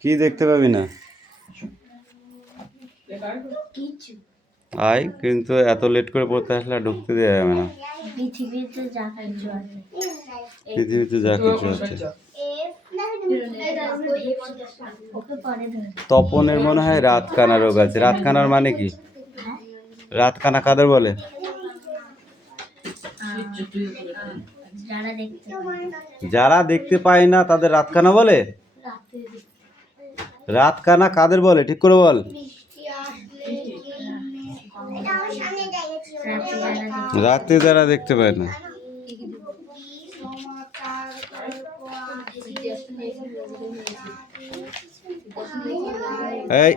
কি দেখতে পাবি না আয়, কিন্তু এত লেট করে পড়তে আসলে ঢুকতে দেওয়া যাবে না। পৃথিবীতে যা কিছু আছে। তপনের মনে হয় রাতকানা রোগ আছে। রাতকানার মানে কি? রাতকানা কাদের বলে? যারা দেখতে পায় না তাদের রাতকানা বলে। রাতকানা কাদের বলে ঠিক করে বল। রাতে যারা দেখতে পায় না। এই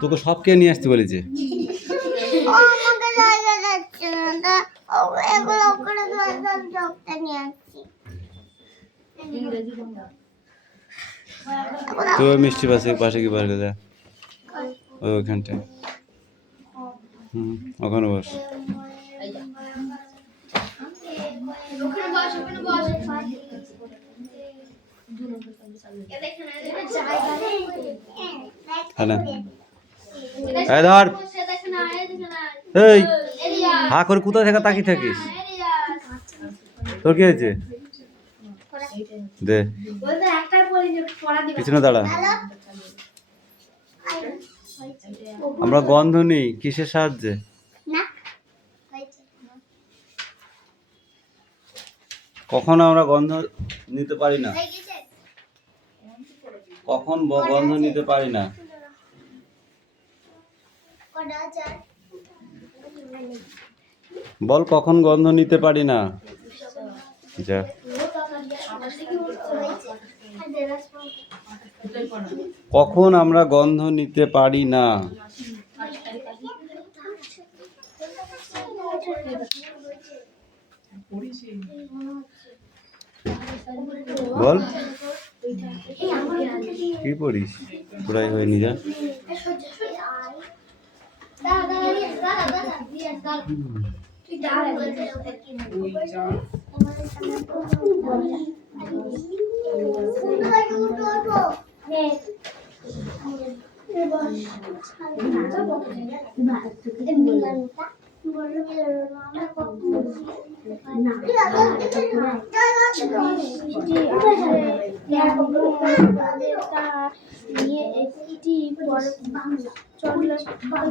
তোকে সব কে নিয়ে আসতে বলেছে? তো মিষ্টি পাশে কি পারবে যা ওইখানটায়। ওখানে বস। ধর এই হা করে কোথা থেকে তাকিয়ে থাকিস? তোর কি হয়েছে? দে পিছনে দাঁড়া। আমরা গন্ধ নিই কিসের সাহায্যে? কখন আমরা গন্ধ নিতে পারি না? কখন গন্ধ নিতে পারি না? বল কখন গন্ধ নিতে পারি না? যা কখন আমরা গন্ধ নিতে পারি না? বল কি পড়িস? পুরাই হয়ে নি যা।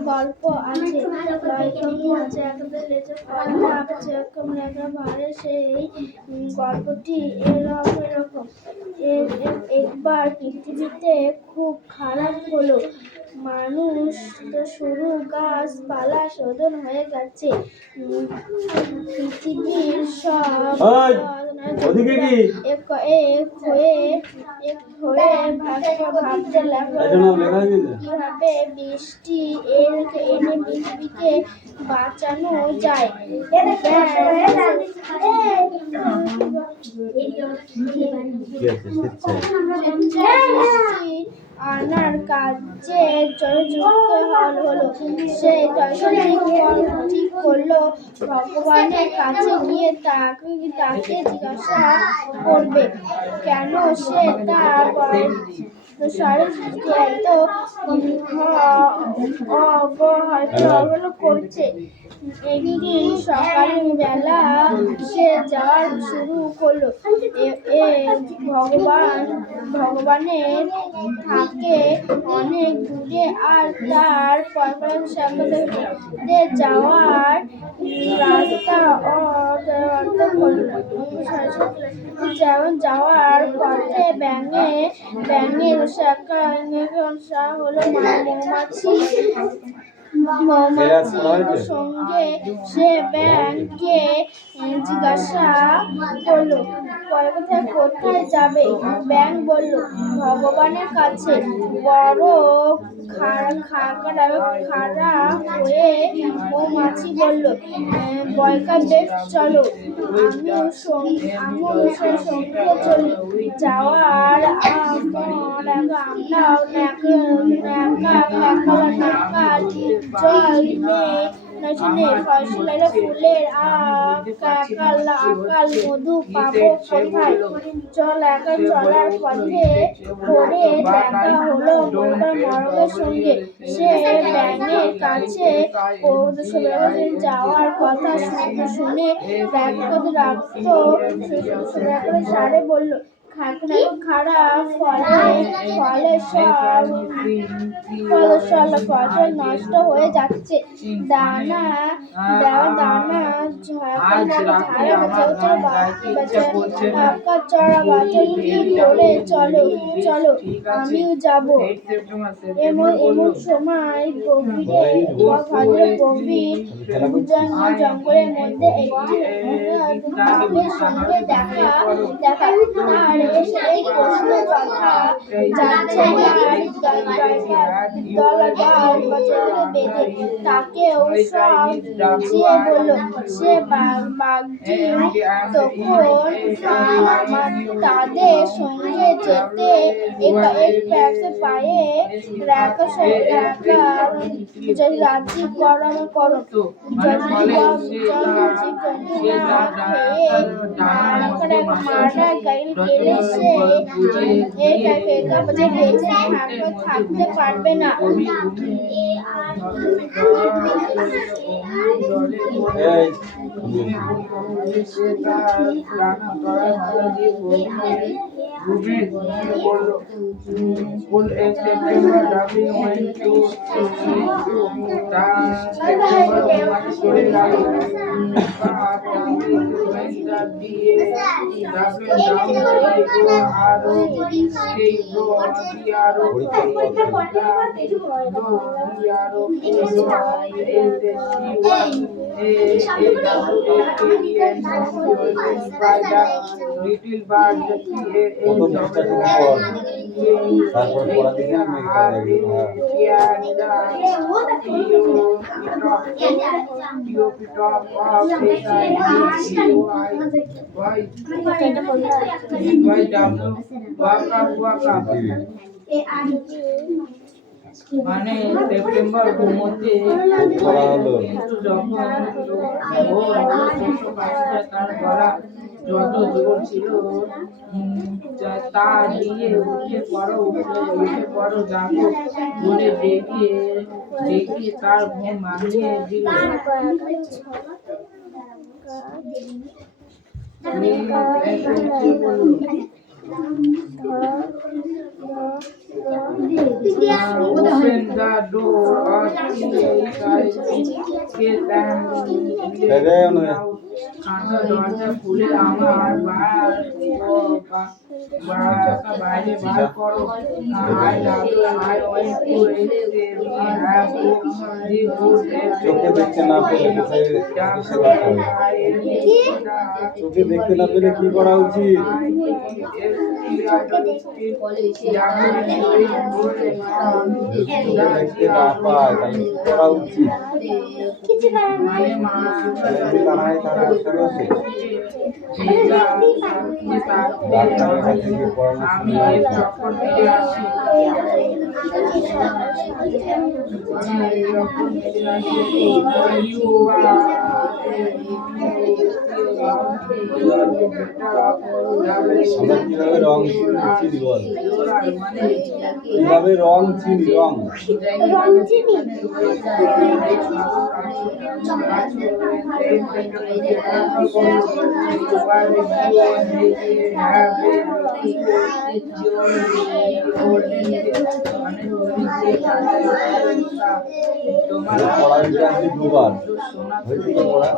গল্প আছে সেই গল্পটি এরকম। একবার পৃথিবীতে খুব খারাপ হলো, মানুষ তো শুরু গাছপালা শোধন হয়ে গেছে, পৃথিবীর সব ভাবতে লাগলো কিভাবে বৃষ্টি এনে পৃথিবীকে বাঁচানো যায়। আনার কাজে যুক্ত হলো। সে ঠিক করলো ভগবানের কাছে গিয়ে তাকে জিজ্ঞাসা করবে কেন সে তার এত অবহেলা করছে। একদিন সকালবেলা সে যাওয়া শুরু করলো। ভগবানের থাকে অনেক দূরে, আর তার যাওয়ার রাস্তা যাওয়ার পথে ব্যাঙের হলো মৌমাছির সঙ্গে সে ব্যাঙকে জিজ্ঞাসা করলো কোথায় যাবে। ব্যাঙ বলল ভগবানের কাছে। বড় খাড়া হয়ে মৌমাছি বলল, বয়কা বেশ চলো, আমিও সেই সঙ্গে চলি। যাওয়ার আমরাও নাকাল জল নেই ফসলের ফুলের আকাল মধু পাবো কোথায়? চলার পথে পড়ে দেখা হলো মরগের সঙ্গে। সে ব্যাঙের কাছে যাওয়ার কথা শুনে সারে বলল, খারাপ ফলে সব ফসল নষ্ট হয়ে যাচ্ছে। দানা চড়া বাছর কি করে? চলো আমিও যাবো। এমন সময় গভীর জঙ্গলের মধ্যে একটি বাঘের সঙ্গে দেখা। আর এই প্রশ্ন কথা যাচ্ছে দল বেঁধে তাকেও সব বুঝিয়ে বলল। সে বাঘটি তখন তাদের সঙ্গে যেতে পায়ে রাজি করো। মারা গেলে সে থাকতে পারবে না। মানে সেপ্টেম্বর মধ্যে তার গলা যত জোর ছিল তা দিয়ে উঠে পড়ো যাবো বলে ডেকে তার ঘুম ভাঙিয়ে দিল। Open the door or দরজা খুলে আমার বাইরে বার করো। চোখে দেখতে না পেলে কি করা উচিত? দেখতে না পায় তাহলে কি করা উচিত? ডাক্তারের কাছে গিয়ে পরামর্শ নেওয়া আমরা কিভাবে রং চিনি বল? কিভাবে রং চিনি? দুবার হয়েছিল পড়া।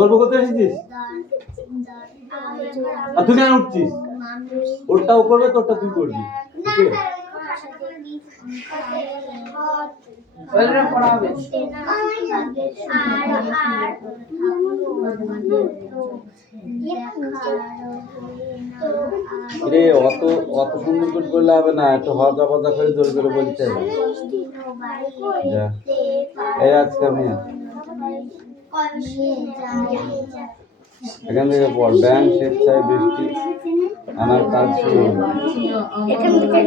গল্প করতে এসেছিস? আর তুই কেন উঠছিস? ওরটাও করবে, তোরটা তুই করবি। ওইটা পড়াবে রে অত অত সুন্দর করে বললে হবে না, একটু হজা ফজা করে জোরে জোরে বলতে হবে। যা এই আজকে আমি এখান থেকে পড়। ব্যাংক স্বেচ্ছায় বৃষ্টি আনার কাজ শুরু হলো। এখান থেকে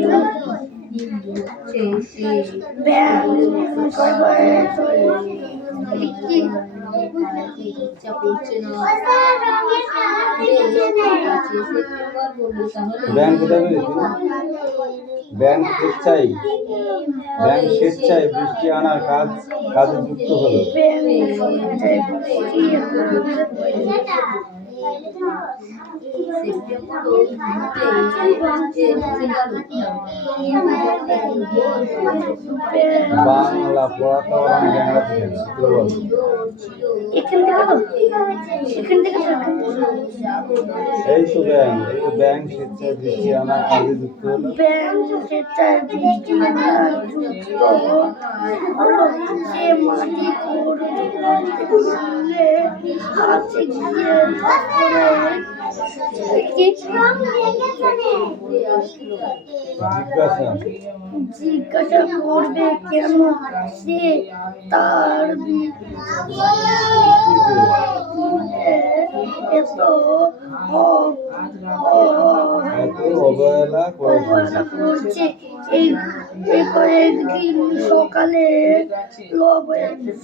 ব্যাংক ব্যাংক কোথায় পেয়েছি? ব্যাংক স্বেচ্ছায় বৃষ্টি আনার কাজে যুক্ত হলো। বাংলা পড়াতে ওরা বাংলা থেকে এই তো ব্যাংক স্বেচ্ছায় বৃষ্টি আনার কাজে যুক্ত হলো। ব্যাংক স্বেচ্ছায় বৃষ্টি আনার যুক্ত হলো। সে মাটি খুঁড়লে হাতে গিয়ে জিজ্ঞাসা করবে কেন সে তার এত অবহেলা করছে। এই কয়েকদিন সকালে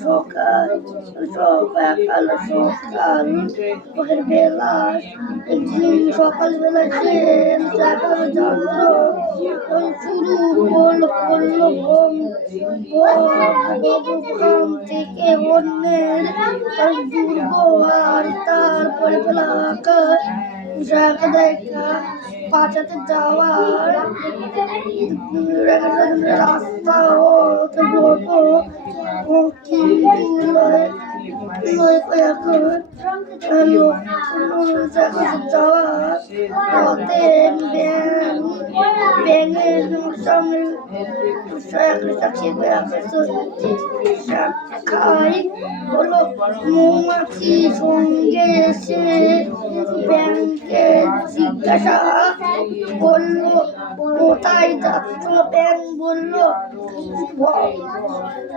সকাল বেলা একদিন সকালবেলা সে যন্ত্র শুরু করলো ঘাম থেকে অন্যের দুর্গ আর তারপরে বেলা আকাশ দেখা বাঁচাতে যাওয়ার রাস্তা ব্যাঙের সামনে হলো মৌমাছি সঙ্গে এসে ব্যাংকে জিজ্ঞাসা করলো কোথায় যাচ্ছ? ব্যাং বলল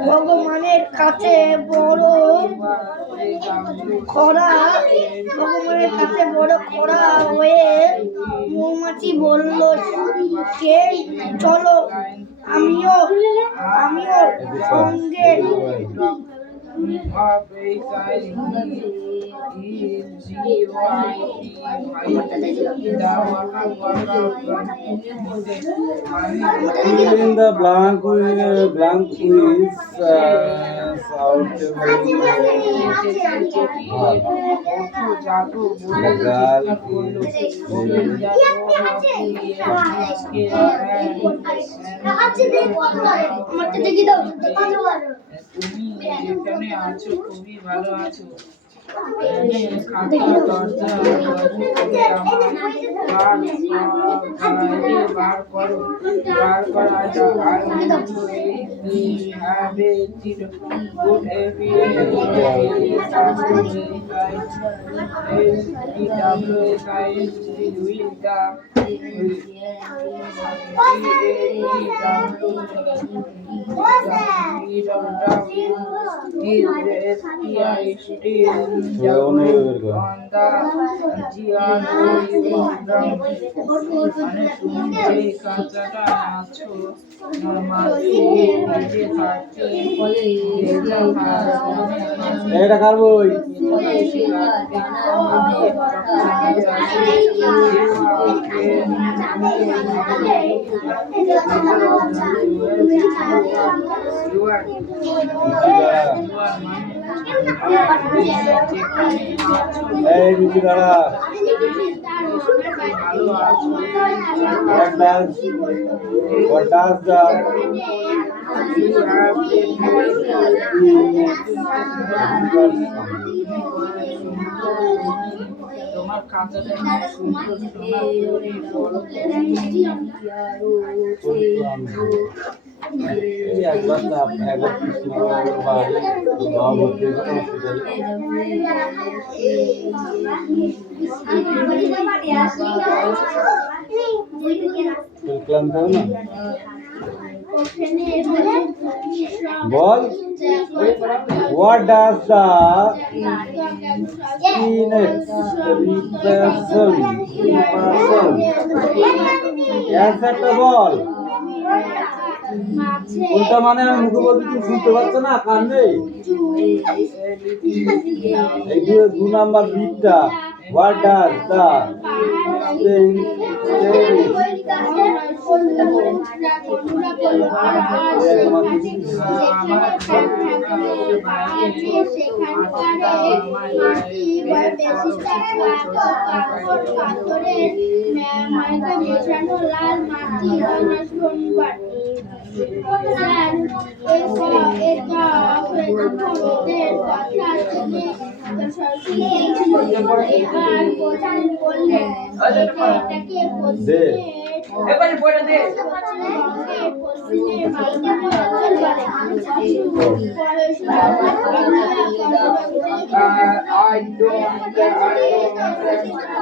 ভগবানের কাছে বড় খরা হয়ে। মৌমাছি বলল সেই চলো আমিও সঙ্গে। Fill in the blank quiz out তুমি যেখানে আছো খুবই ভালো আছো। খাতা দরজা বার করো করা যাক। have a good এটা কার বই? এই মিঠি দাঁড়া। What does the তোমার কাঁচাটা সুন্দর এই একবার একবার কৃষ্ণনগর বাড়ি বাবা ভর্তি হয়েছিল হসপিটালে। তুই ক্লান্ত হবে না? বল, what does the Phoenix represent? অ্যান্সারটা বল। কোনটা মানে আমি মুখে বলতে তুই শুনতে পাচ্ছ না, কান নেই? এই দু number বিটটা, what does the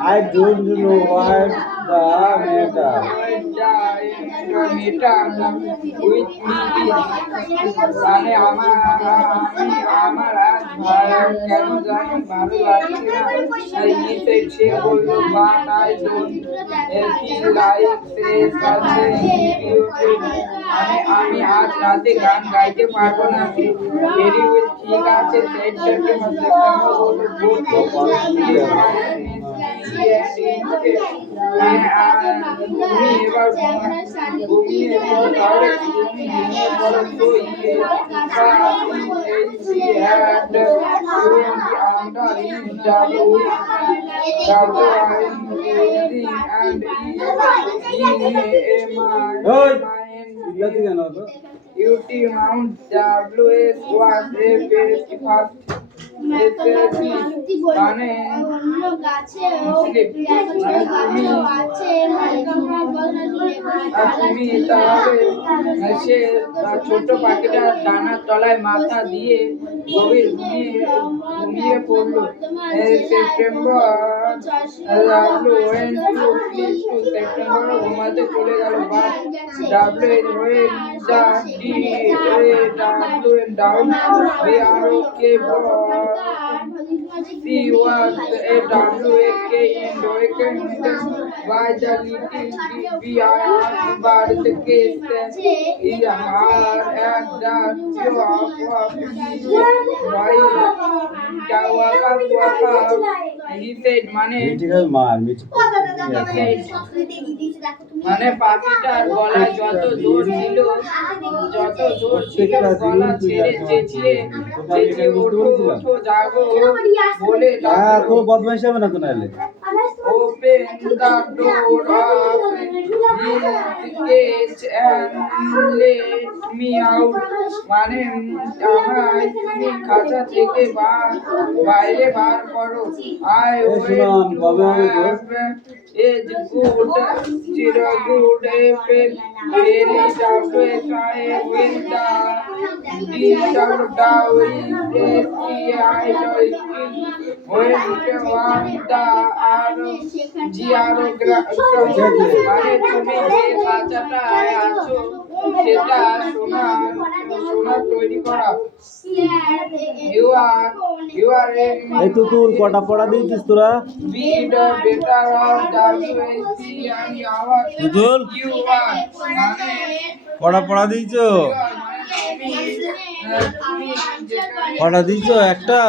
I don't know what the matter. মানে আমার আজ কেন জানি ভালো লাগছে না। সে বললো but I don't feel like মানে আমি আজ রাতে গান গাইতে পারবো না। ভেরি ওয়েল, ঠিক আছে। তুমি এবার ঘুমিয়ে তাহলে ঘুমিয়ে পড়ো। তো UT Mount WS was a very fast মানে তুমি তাহলে সে ছোট্ট পাখিটা ডানার তলায় মাথা দিয়ে গভীর ঘুমিয়ে পড়লো। সেপ্টেম্বর ঘুমাতে চলে গেল। Down we are okay she was a WAK and awakened by the little bird case in her at the he said মানে মানে পাখিটার গলায় যত জোর ছিল গলা ছেড়ে চেঁচিয়ে ওঠো জাগো বলে তো বদমাইশ হবে না তো নাহলে। open the door of his cage and let me out মানে আমায় তুমি খাঁচা থেকে বাইরে বার করো। I will is good, zero good, April, very WSI with the মানে তুমি যে খাঁচাটা আছো সেটা সোনার তৈরি করা। You are এই তো তুই কটা পড়া দিয়েছিস তোরা? Beat better of WSC and our Tutul you are মানে কটা পড়া দিয়েছো? কটা দিয়েছো? একটা।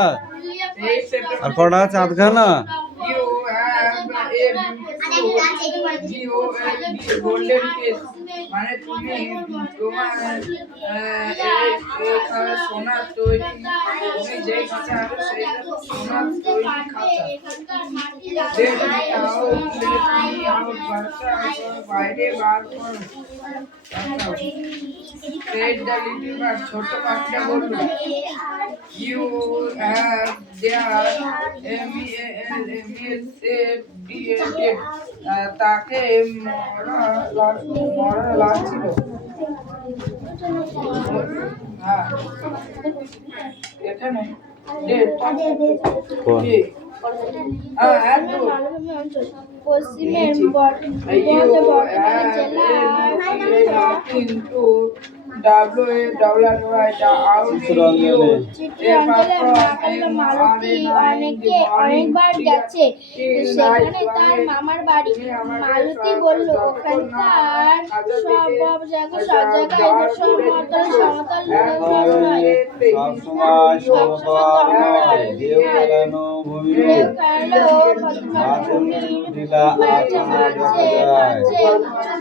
আর কটা আছে? আধখানা। You have a golden case মানে তুমি তোমার সোনার তৈরি তুমি যে খাঁচা আছো সেটা সোনার তৈরি খাঁচা। বাইরে বার করো। ছোট পাখিটা বললো you have তাকে মরা লাগছিল। হ্যাঁ এখানে ডেট কোন কি হ্যাঁ একদম মালভূমি অঞ্চল পশ্চিমের বর্ধমান জেলার কিন্তু WAWRY চিত্রাঞ্চলে মালতী অনেকবার গেছে। সেখানে তার মামার বাড়ি। মালতী বলল, ওখানকার সব জায়গায় সমতল নয়। সবসময় সমতল নয়, ঢেউ খেলানো ভূমিরূপ। মাঝে উঁচু টিলা আর পাহাড় দেখা যায়।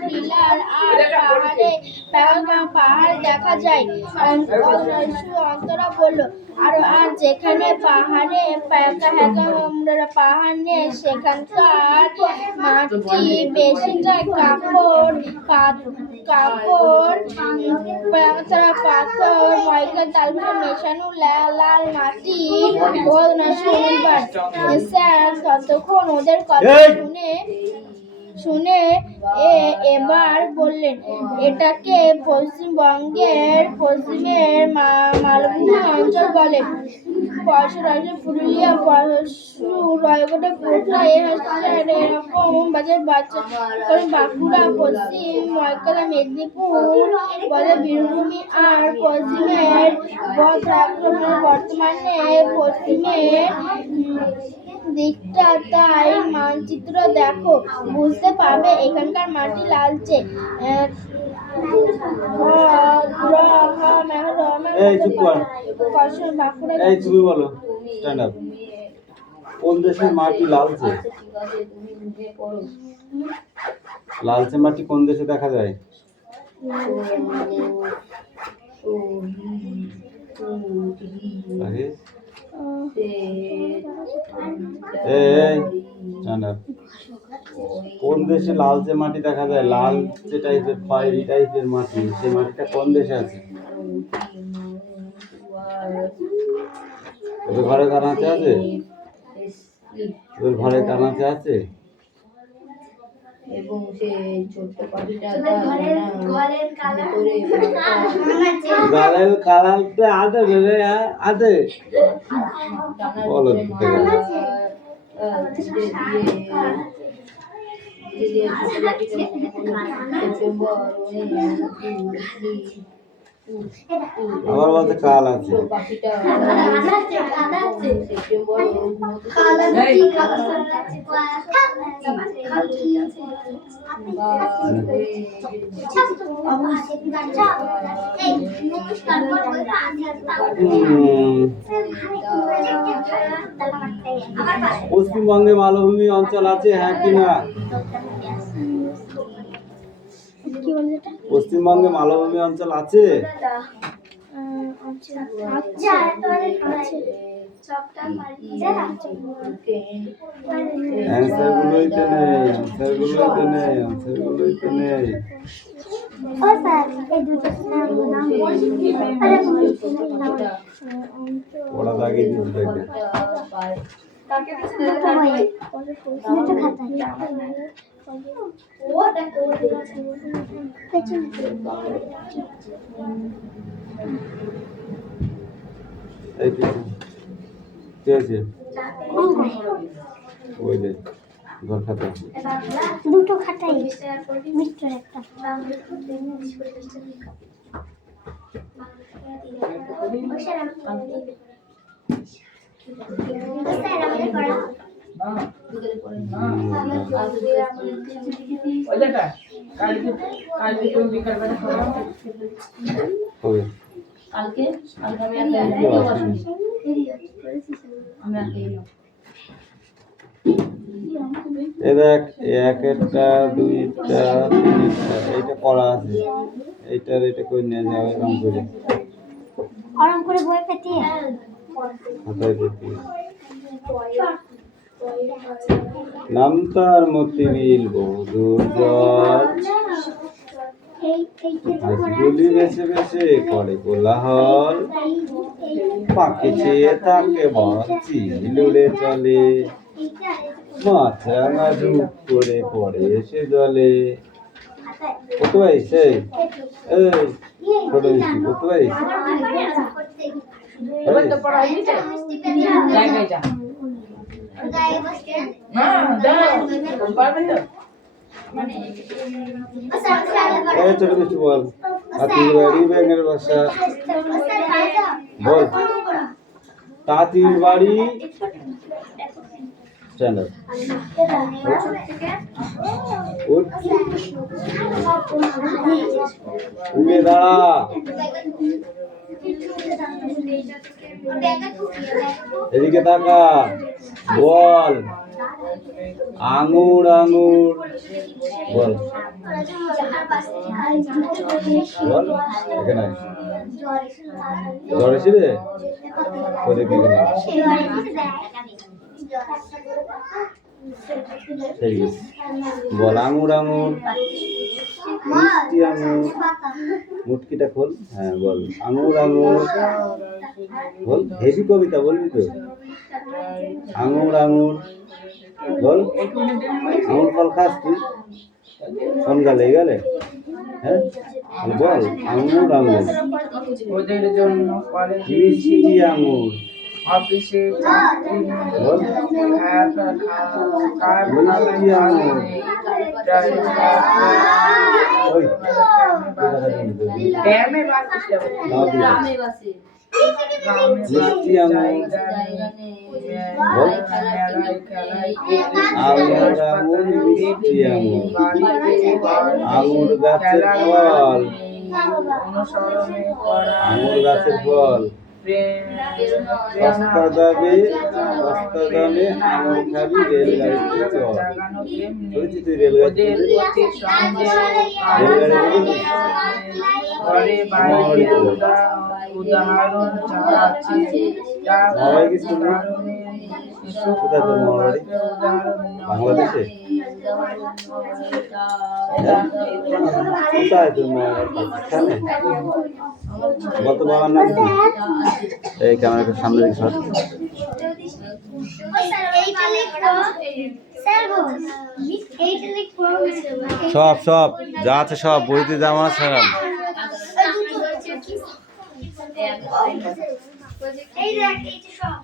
টিলার আর পাহাড় দেখা যায়। অন্তরা বলল, আর যেখানে পাহাড় নেই সেখানকার মাটি বেশিটা পাথর ময়লা তালমিশা মেশানো লাল মাটি। স্যার ততক্ষণ ওদের কথা শুনে এবার বললেন, এটাকে পশ্চিমবঙ্গের পশ্চিমের মালভূমি অঞ্চল বলে। পুরুলিয়া, রায়গঞ্জ, কোটলা, এরকম বাঁকুড়া, পশ্চিম মেদিনীপুর বলে বীরভূমি। আর পশ্চিমের বর্তমানে পশ্চিমের দিকটা। তাই মানচিত্র দেখো, বুঝতে পারবে এখানকার মাটি লালচে। এই চুপ কর। এই তুমি বলো, স্ট্যান্ড আপ। কোন দেশের মাটি লালচে? লালচে মাটি কোন দেশে দেখা যায়? আরে এই স্ট্যান্ড আপ। কোন দেশে লালচে মাটি দেখা যায়? লালচে টাইপের খয়েরি টাইপের মাটি, সেই মাটিটা কোন দেশে আছে? তোর ঘরে কানাচে আছে? তোর ঘরে কানাচে আছে? এবং সে ছোট্ট পাখিটা গালের কালারটা আছে রে, আছে। বলো আবার বলতে কাল আছে। পশ্চিমবঙ্গে মালভূমি অঞ্চল আছে, হ্যাঁ কি না? পশ্চিমবঙ্গে মালভূমি অঞ্চল আছে? অ্যান্সার গুলোই তো নেই। ওরা দাগিয়ে দিচ্ছে দেখবে। এই কি আছে? ওই যে ঘর খাতা দুটো খাতাই মিষ্টি একটা। কালকে আমি দেখ, একটা দুইটা তিনটা, এইটা করা আছে। এটা করে নিয়ে যাও এরকম করে বই পেতে খাতায় পেতে। নামতার মতিবিল বহুদূর জল, হাঁসগুলি বেছে বেছে করে কোলাহল। পাখি চেয়ে তাকে বলছি লুড়ে চলে, মাছ রাঙা ঝুপ করে পড়ে এসে জলে। কত ভাই সেই ছোট মিষ্টি বুঝতে পারিস? এবার তো পড়া হয়ে গেছে জায়গায় যা না দাও পারবেন তো এই ছোট মিষ্টি বল। হাতির বাড়ি ব্যাঙের বাসা বল। তাঁতির বাড়ি চ্যানেল উঠে দাঁড়া। এদিকে তাকা বল। আঙুর আঙুর বল বল। এখানে জ্বর এসে রে ওদিকে ঠিক আছে বল। আঙুর আঙুর মিষ্টি আঙুর। মুটকিটা খোল। হ্যাঁ বল আঙুর আঙুর বল। হেভি কবিতা বলবি তো। আঙুর আঙুর বল। আঙুর ফল খাস তুই কোন গালে গেলে? হ্যাঁ বল আঙুর আঙুর ওদের জন্য মিষ্টি আঙুর অফিসে চাকরি বল। মিষ্টি আঙুর ওই ড্যামে বাসিস গ্রামে বাসে মিষ্টি আঙুর বল। আঙুর আঙুর মিষ্টি আঙুর। আঙুর গাছের ফল। আঙুর গাছের ফল। সস্তা দামে আঙুর খাবি রেলগাড়িতে চল। শুনেছি তুই রেলগাড়ি উদাহরণ চাচ্ছি কোথায় তোর মামার বাড়ি? বাংলাদেশে? কোথায় তোর মামার বাড়ি? পাকিস্তানে? গত বাবার নাম কি? এই ক্যামেরাটার সামনে দিকে সর। সব সব যা আছে সব বইতে যা আমার সব। এই দেখ এই যে সব